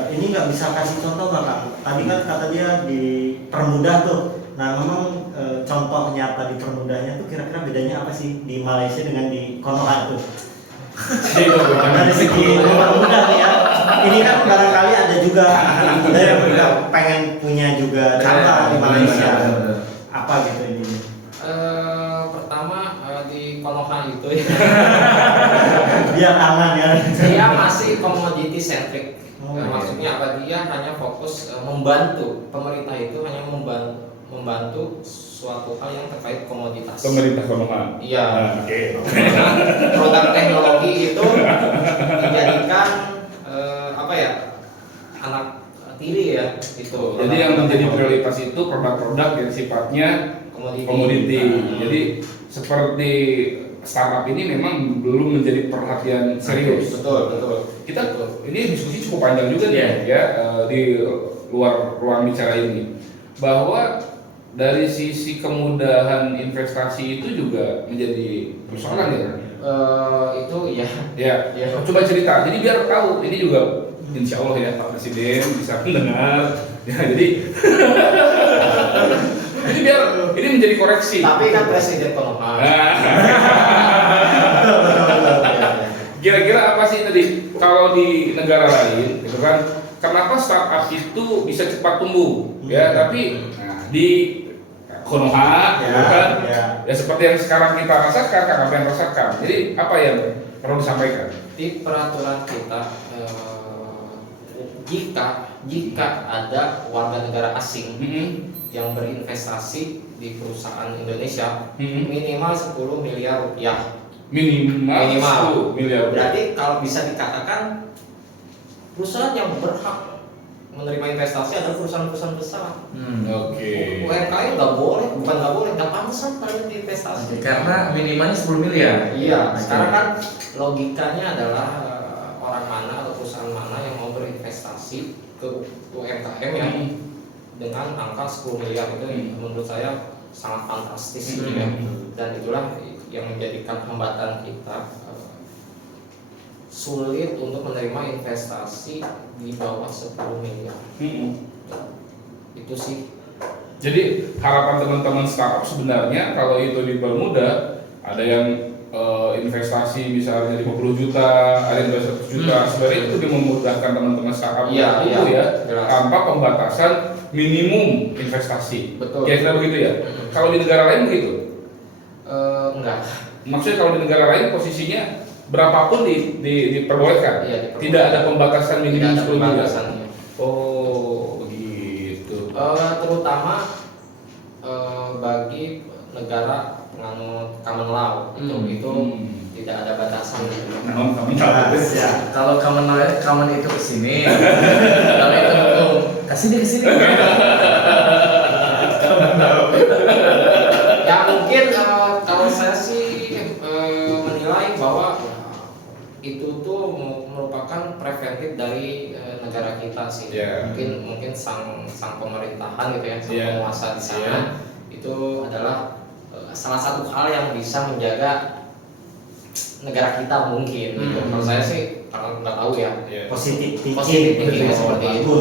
Ini nggak bisa kasih contoh nggak Kak? Tadi kan kata dia dipermudah tuh. Nah memang contoh nyata dipermudahnya tuh kira-kira bedanya apa sih di Malaysia dengan di Konoha tuh? Dari segi mempermudah nih ya. Ini kan barangkali ada juga anak-anak muda yang pengen punya juga cabang di Malaysia. Apa gitu ini? Pertama di Konoha itu ya. Biar aman ya. Dia masih commodity centric. Maksudnya apa? Dia hanya fokus membantu pemerintah itu hanya membantu suatu hal yang terkait komoditas. Pemerintah Konoha. Iya. Produk teknologi itu dijadikan anak tiri ya itu. Jadi yang menjadi prioritas itu produk-produk yang sifatnya komoditi. Jadi seperti startup ini memang belum menjadi perhatian serius. Betul. Ini diskusi cukup panjang juga nih di luar ruang bicara ini, bahwa dari sisi kemudahan investasi itu juga menjadi persoalan ya. Itu ya. Coba cerita. Jadi biar tahu ini juga insya Allah ya Pak Presiden bisa mendengar. Jadi biar ini menjadi koreksi. Tapi kan Presiden Konoha. Kira-kira apa sih tadi kalau di negara lain, gitu kan? Kenapa startup itu bisa cepat tumbuh, Tapi di Konoha, kan? Ya seperti yang sekarang kita rasakan, apa yang rasakan. Jadi apa yang perlu disampaikan? Di peraturan kita, jika ada warga negara asing yang berinvestasi di perusahaan Indonesia minimal 10 miliar rupiah. Minimal 10 miliar. Berarti kalau bisa dikatakan perusahaan yang berhak menerima investasi adalah perusahaan-perusahaan besar. UMKM nggak pantas terhadap investasi. Karena minimalnya 10 miliar. Iya. Sekarang kan logikanya adalah orang mana atau perusahaan mana yang mau berinvestasi ke UMKM yang dengan angka 10 miliar itu menurut saya sangat fantastis dan itulah yang menjadikan hambatan kita sulit untuk menerima investasi di bawah 10 miliar. Itu sih. Jadi harapan teman-teman startup sebenarnya kalau itu dipermudah, ada yang investasi misalnya 50 juta, ada yang 100 juta, sebenarnya itu memudahkan teman-teman startup tanpa pembatasan minimum investasi. Betul. Kira-kira begitu ya? Kalau di negara lain begitu? Enggak. Maksudnya kalau di negara lain posisinya berapapun diperbolehkan? Iya, tidak ada pembatasan minimum 10 miliar? Oh, begitu. Terutama bagi negara penganut common law itu tidak ada batasan. Kalau common itu kesini, kalau itu hukum kasih dia kesini. Ya mungkin kalau saya sih menilai bahwa itu tuh merupakan preventif dari negara kita sih. Mungkin sang pemerintahan gitu ya, sang penguasa di sana itu adalah salah satu hal yang bisa menjaga negara kita mungkin. Kalau saya sih karena nggak tahu ya. Positif thinking seperti itu.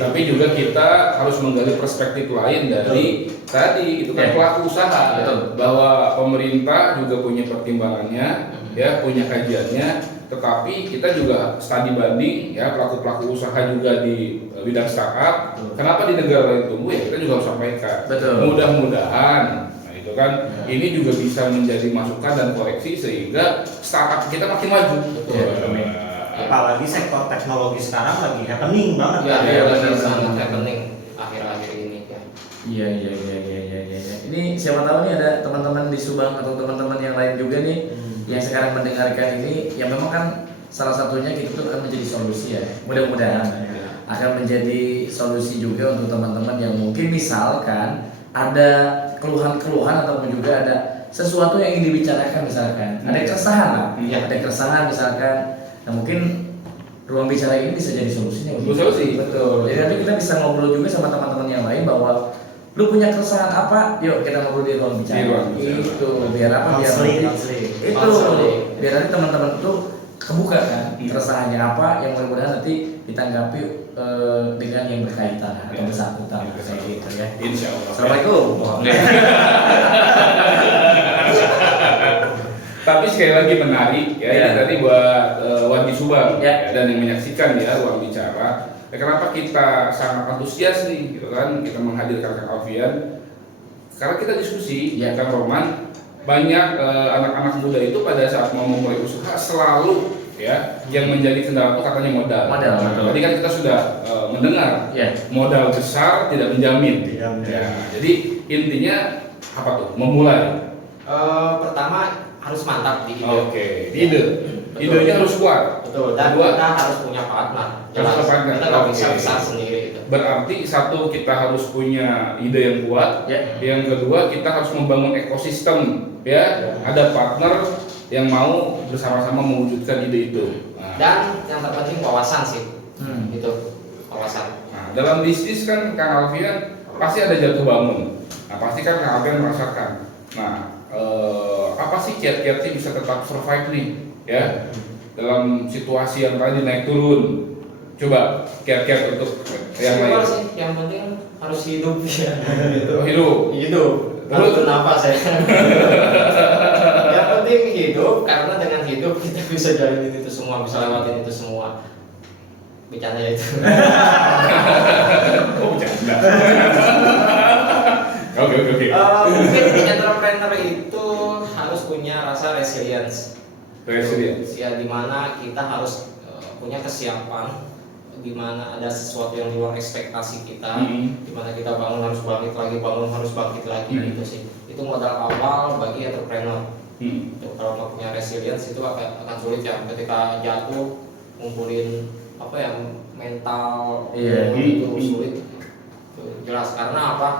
Tapi juga kita harus menggali perspektif lain dari tadi itu kan pelaku usaha, bahwa pemerintah juga punya pertimbangannya, ya punya kajiannya. Tetapi kita juga studi banding ya pelaku usaha juga di bidang startup. Kenapa di negara lain tumbuh ya kita juga harus sampaikan. Mudah-mudahan itu kan ini juga bisa menjadi masukan dan koreksi sehingga startup kita makin maju. Apalagi sektor teknologi sekarang lagi happening banget. Lagi sangat happening akhir-akhir ini ya. Iya. Ini siapa tahu nih ada teman-teman di Subang atau teman-teman yang lain juga nih yang sekarang mendengarkan ini, yang memang kan salah satunya kita tuh akan menjadi solusi ya. Mudah-mudahan akan menjadi solusi juga untuk teman-teman yang mungkin misalkan ada keluhan-keluhan ataupun juga ada sesuatu yang ingin dibicarakan misalkan, ada keresahan lah, ada keresahan misalkan, nah mungkin ruang bicara ini bisa jadi solusinya. Betul. Jadi nanti kita bisa ngobrol juga sama teman-teman yang lain bahwa lu punya keresahan apa, yuk kita ngobrol di ruang bicara. Itu biar apa? Biar nanti teman-teman tuh kebuka kan keresahannya apa, yang mudah-mudahan nanti ditanggapi dengan yang berkaitan atau bersangkutan kayak gitu ya. Insyaallah. Assalamualaikum. Tapi sekali lagi menarik ya, ini tadi buat Wadi Subang dan yang menyaksikan ya ruang bicara. Kenapa kita sangat antusias nih, gitu kan? Kita menghadirkan Kang Alfian karena kita diskusi, Kang Roman, banyak anak-anak muda itu pada saat mau memulai usaha selalu ya yang menjadi kendala itu katanya modal. Tadi kan kita sudah mendengar modal besar tidak menjamin. Jadi intinya apa tuh? Memulai. Pertama harus mantap di ide. Oke, ide. Idenya harus kuat. Betul. Dan kita harus punya partner. Kita nggak bisa besar sendiri. Berarti satu, kita harus punya ide yang kuat. Yang kedua, kita harus membangun ekosistem. Ada partner yang mau bersama-sama mewujudkan ide itu. Dan yang terpenting wawasan sih. Itu wawasan. Nah, dalam bisnis kan Kang Alfian pasti ada jatuh bangun. Nah, pasti kan Kang Alfian merasakan. Nah, apa sih kiat-kiat sih bisa tetap survive nih ya dalam situasi yang tadi naik turun? Coba kiat-kiat untuk yang lain. Sih, yang penting harus hidup ya. Hidup. Terus kenapa saya? Yang penting hidup, karena dengan hidup kita bisa jalanin itu semua, bisa lewatin itu semua. Bercanda itu. Oh, bercanda. Oke. Mungkin entrepreneur itu harus punya rasa resilience. Ya, dimana kita harus punya kesiapan, dimana ada sesuatu yang di luar ekspektasi kita, dimana kita bangun harus bangkit lagi, gitu sih. Itu modal awal bagi entrepreneur. Kalau nggak punya resilience itu akan sulit ya, ketika jatuh ngumpulin mental itu sulit. Jelas, karena apa?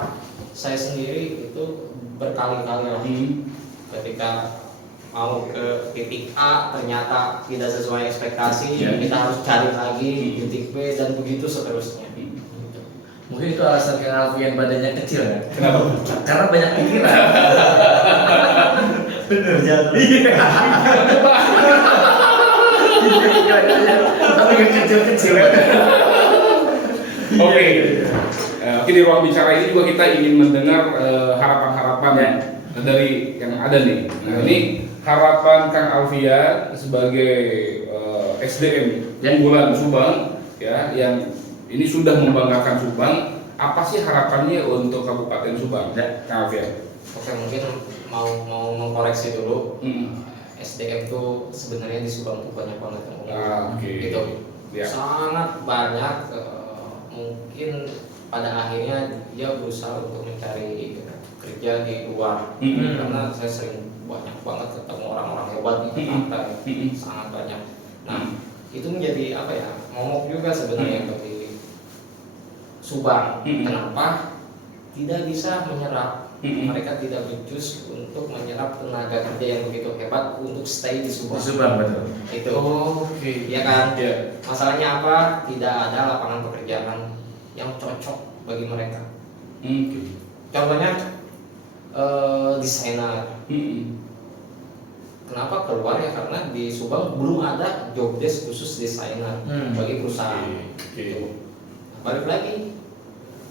Saya sendiri itu berkali-kali lah ketika mau ke titik A ternyata tidak sesuai ekspektasi, kita harus cari lagi titik B dan begitu seterusnya. Mungkin itu alasan Kang Alfian badannya kecil ya. Kenapa? Karena banyak pikiran. Bener jatuh. Tapi yang kecil-kecil. Oke. Oke, di ruang bicara ini juga kita ingin mendengar harapan-harapan dari yang ada nih. Nah, ini harapan Kang Alfian sebagai SDM unggulan Subang ya, yang ini sudah membanggakan Subang. Apa sih harapannya untuk Kabupaten Subang, Kang Alfian? Oke, mungkin mau mengkoreksi dulu. SDM itu sebenarnya di Subang itu banyak banget yang gitu. Sangat banyak. Mungkin pada akhirnya dia berusaha untuk mencari kerja di luar, karena saya sering banyak banget ketemu orang-orang hebat di Jakarta, sangat banyak. Nah, itu menjadi apa ya, momok juga sebenarnya bagi Subang. Kenapa tidak bisa menyerap? Mereka tidak becus untuk menyerap tenaga kerja yang begitu hebat untuk stay di Subang. Di Subang, betul. Itu, ya kan? Masalahnya apa? Tidak ada lapangan pekerjaan yang cocok bagi mereka. Contohnya desainer. Kenapa keluar ya? Karena di Subang belum ada job desk khusus desainer bagi perusahaan. Balik lagi,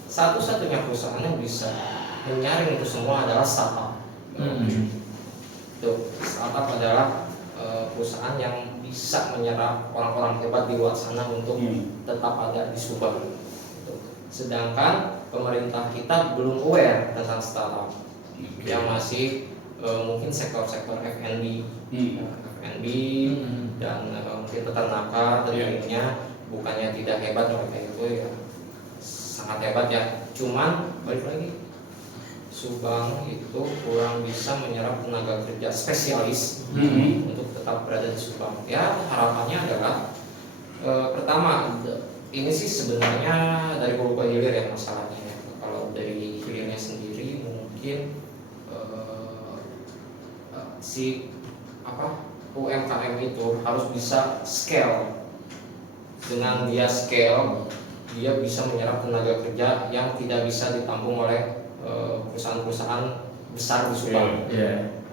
satu-satunya perusahaan yang bisa menyaring itu semua adalah startup. Startup adalah perusahaan yang bisa menyerap orang-orang hebat di luar sana untuk tetap ada di Subang. Sedangkan pemerintah kita belum aware tentang startup, yang masih mungkin sektor-sektor F&B, dan mungkin peternakan tentunya bukannya tidak hebat, mereka itu ya sangat hebat ya. Cuman balik lagi, Subang itu kurang bisa menyerap tenaga kerja spesialis untuk tetap berada di Subang. Ya harapannya adalah pertama, ini sih sebenarnya dari hulu ke hilir ya masalahnya ya. Kalau dari hilirnya sendiri mungkin UMKM itu harus bisa scale. Dengan dia scale, dia bisa menyerap tenaga kerja yang tidak bisa ditampung oleh perusahaan-perusahaan besar di Subang.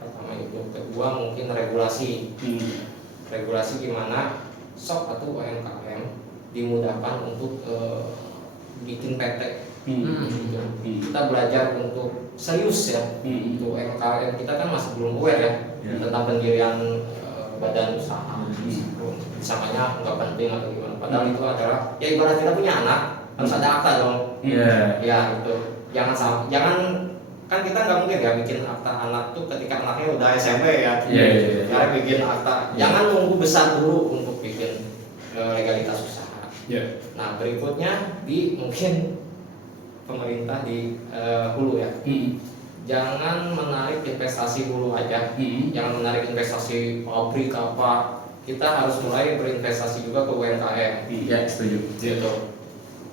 Pertama itu. Kedua mungkin regulasi. Regulasi gimana sok atau UMKM dimudahkan untuk bikin PT. Kita belajar untuk serius ya. Untuk UMKM kita kan masih belum aware ya tentang pendirian badan usaha. Misalnya nggak penting atau gimana. Padahal itu adalah ya ibarat kita punya anak harus ada akta dong. Ya itu. Jangan kan kita nggak mungkin ya bikin akta anak tuh ketika anaknya udah SMP ya. Cara bikin akta. Jangan nunggu besar dulu untuk bikin legalitas usaha. Nah berikutnya mungkin pemerintah di hulu ya. Jangan menarik investasi hulu aja, jangan menarik investasi pabrik apa. Kita harus mulai berinvestasi juga ke UMKM. Setuju.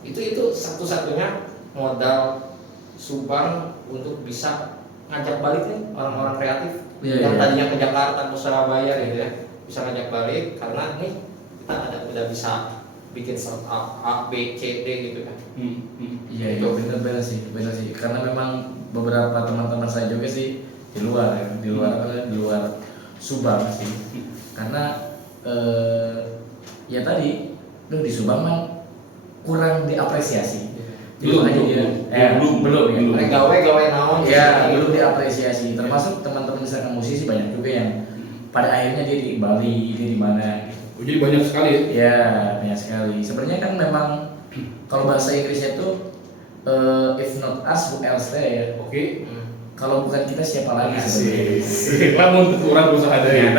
Itu satu-satunya modal Subang untuk bisa ngajak balik nih orang-orang kreatif yang tadinya ke Jakarta, ke Surabaya gitu ya, bisa ngajak balik karena nih kita udah bisa bikin startup A, B, C, D gitu kan. Iya, benar sih. Karena memang beberapa teman-teman saya juga sih di luar Subang sih. Karena ya tadi di Subang mah kurang diapresiasi. Belum. Gawe naon. Belum diapresiasi. Termasuk teman-teman misalkan musisi banyak juga yang pada akhirnya dia di Bali, dia di mana. Jadi banyak sekali ya? Ya, banyak sekali. Sebenarnya kan memang kalau bahasa Inggrisnya itu if not us, who else ya. Oke. Kalau bukan kita siapa lagi sebenarnya? Namun orang berusaha ada ya.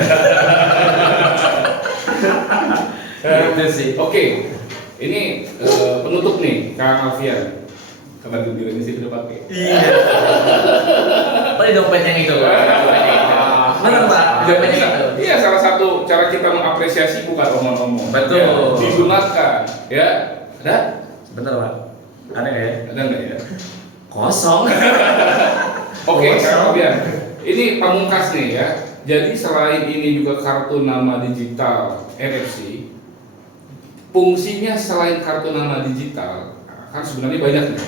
Itu sih. Oke. Ini penutup nih, Kang Alfian. Karena gembira ini sih udah pakai. Iya. Oh, dompet yang itu. Benar Pak. Dompetnya itu. Iya, salah satu cara kita mengapresiasi bukan omong-omong. Betul. Ya, digunakan. Ya, ada? Benar Pak. Ada nggak ya? Ada nggak ya? Kosong. Oke, Kang Alfian. Ini pamungkas nih ya. Jadi selain ini juga kartu nama digital NFC, fungsinya selain kartu nama digital kan sebenarnya banyak nih.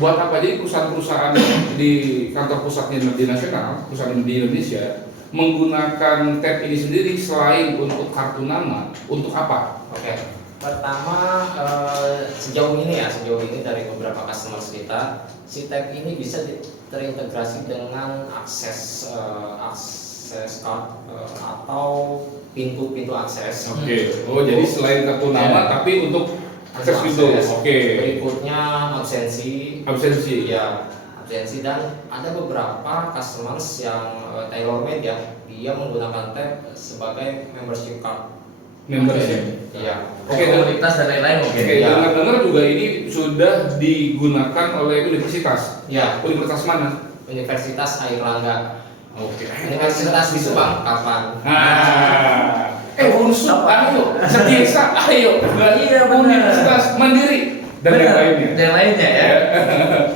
Buat apa? Jadi perusahaan-perusahaan di kantor pusatnya di nasional, perusahaan di Indonesia menggunakan tab ini sendiri selain untuk kartu nama, untuk apa? Oke. Pertama, sejauh ini dari beberapa customer kita, si tab ini bisa terintegrasi dengan akses card atau pintu akses. Oke. Oh, jadi selain kartu nama tapi untuk akses pintu. Oke. Berikutnya absensi. Ya, absensi, dan ada beberapa customers yang tailor made ya, dia menggunakan tab sebagai membership card. Membership. Iya. Oke, komunitas dan lain-lain mungkin. Oke, dengar-dengar juga ini sudah digunakan oleh universitas. Ya. Universitas mana? Universitas Airlangga. Oke. Universitas di Subang, kapan? Unsur, ayo, Setiesa, ayo. Iya, benar. Universitas Mandiri dan yang lainnya. Dan lainnya ya.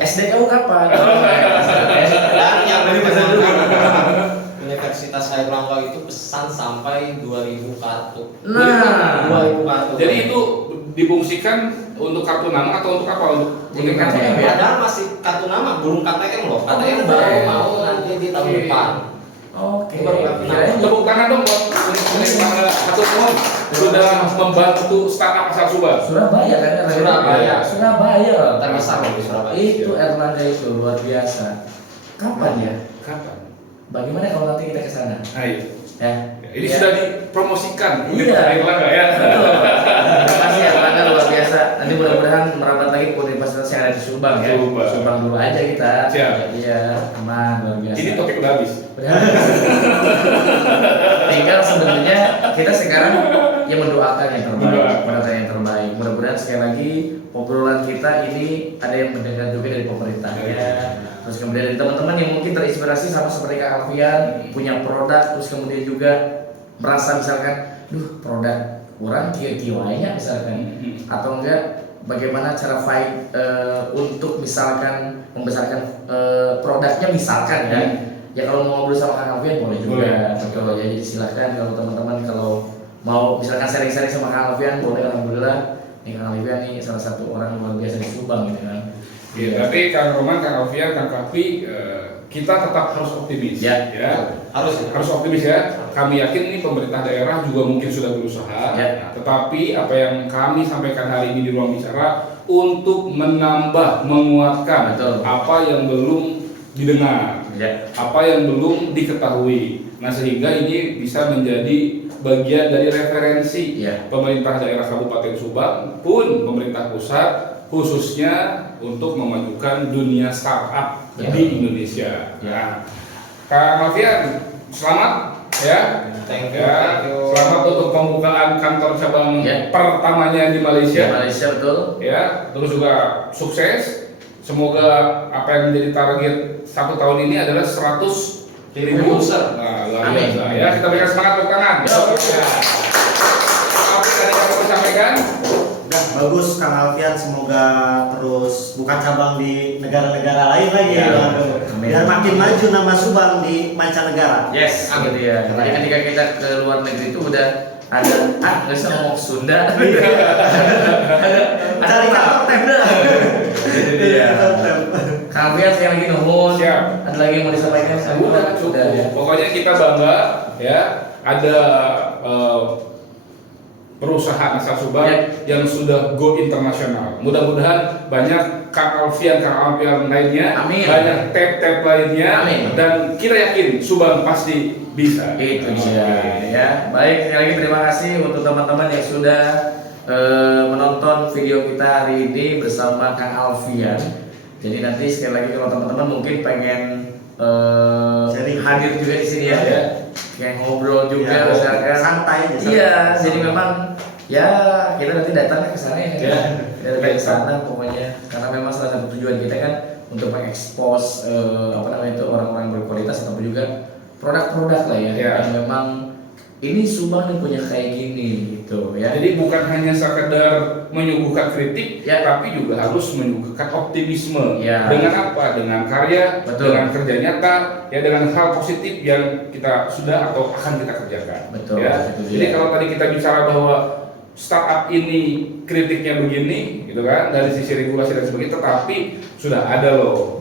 SDKU kapan? Dan yang Universitas Airlangga itu pesan sampai 2000 kartu. Nah, 2000 kartu. Jadi itu difungsikan untuk kartu nama atau untuk apa? Untuk KTM ya? Padahal masih kartu nama, belum KTM loh. KTM baru mau nanti di tahun depan. Oke. Tepuk tangan dong buat satu umum sudah membantu startup asal Subang. Surabaya kan? Surabaya. Terbesar loh di Surabaya. Itu Erlangga itu luar biasa. Kapan ya? Kapan? Bagaimana kalau nanti kita ke sana? Ayo. Ya. Ini sudah dipromosikan. Iya. Erlangga ya. Terima kasih Erlangga, luar biasa. Nanti mudah-mudahan merapat lagi ke universitas yang ada di Subang ya. Subang dulu aja kita. Siap. Iya, aman, luar biasa. Ini topik udah habis. Tinggal sebenarnya kita sekarang yang mendoakan yang terbaik. Mudah-mudahan sekali lagi obrolan kita ini ada yang mendengar juga dari pemerintahnya. Terus kemudian dari teman-teman yang mungkin terinspirasi sama seperti Kak Alfian punya produk, terus kemudian juga merasa misalkan, produk kurang kiwainya misalkan, atau enggak bagaimana cara fight untuk misalkan membesarkan produknya misalkan ya. Ya kalau mau ngobrol sama Kak Alfian boleh juga. Betul ya, jadi silahkan kalau teman-teman kalau mau misalkan sharing-sharing sama Kak Alfian boleh. Alhamdulillah nih Kak Alfian nih salah satu orang luar biasa di Subang gitu kan. Ya, tapi Kang Roman, Kang Alfian, Kang Kapi, kita tetap harus optimis. Ya. Harus optimis ya. Kami yakin ini pemerintah daerah juga mungkin sudah berusaha. Ya. Nah, tetapi apa yang kami sampaikan hari ini di ruang bicara untuk menambah, menguatkan apa yang belum didengar, apa yang belum diketahui. Nah, sehingga ini bisa menjadi bagian dari referensi pemerintah daerah Kabupaten Subang pun pemerintah pusat, khususnya untuk memajukan dunia startup di Indonesia. Nah, Kak Alfian, selamat ya. Thank you. Selamat untuk pembukaan kantor cabang pertamanya di Malaysia. Malaysia betul. Ya, terus juga sukses. Semoga apa yang menjadi target 1 tahun ini adalah 100.000 user. Nah, luar biasa ya. Kita berikan semangat tepuk tangan. Apa yang tadi kami sampaikan? Bagus Kang Alfian, semoga terus buka cabang di negara-negara lain lagi biar makin maju nama Subang di mancanegara. Yes, gitu ya. Jadi ketika kita ke luar negeri itu udah ada nggak usah ngomong Sunda. Cari kantor tenda. Jadi dia. Kang Alfian sekali lagi nuhun. Siap. Ada lagi yang mau disampaikan? Udah cukup. Ya. Pokoknya kita bangga ya ada perusahaan asal Subang yang sudah go internasional. Mudah-mudahan banyak Kang Alfian lainnya, banyak tab-tab lainnya, dan kita yakin Subang pasti bisa. Itu dia ya. Baik, sekali lagi terima kasih untuk teman-teman yang sudah menonton video kita hari ini bersama Kang Alfian. Jadi nanti sekali lagi kalau teman-teman mungkin pengen hadir juga di sini ya. Kayak ngobrol juga misalkan santai aja. Iya, jadi memang ya kita nanti datang ke sana ya. Dari sana pokoknya karena memang salah satu tujuan kita kan untuk mengekspos orang-orang berkualitas ataupun juga produk-produk lah ya. Yang memang ini Subang nih punya kayak gini gitu ya. Jadi bukan hanya sekedar menyuguhkan kritik, tapi juga harus menyuguhkan optimisme. Dengan apa? Dengan karya, dengan kerja nyata, dengan hal positif yang kita sudah atau akan kita kerjakan. Jadi kalau tadi kita bicara bahwa startup ini kritiknya begini, gitu kan, dari sisi regulasi dan sebagainya, tetapi sudah ada loh.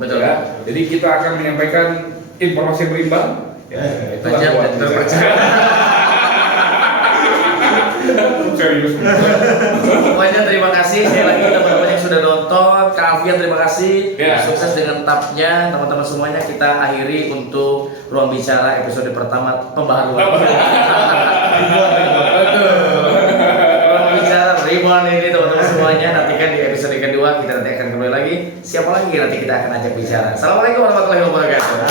Jadi kita akan menyampaikan informasi berimbang. Tajam dan terpercaya. Serius. Semuanya terima kasih sekali lagi teman-teman yang sudah nonton. Kak Alfian terima kasih. Sukses dengan tabnya teman-teman semuanya. Kita akhiri untuk ruang bicara episode pertama pembaharuan. Ruang bicara Reborn ini teman-teman semuanya. Nantikan di episode kedua kita nanti akan kembali lagi. Siapa lagi nanti kita akan ajak bicara. Assalamualaikum warahmatullahi wabarakatuh.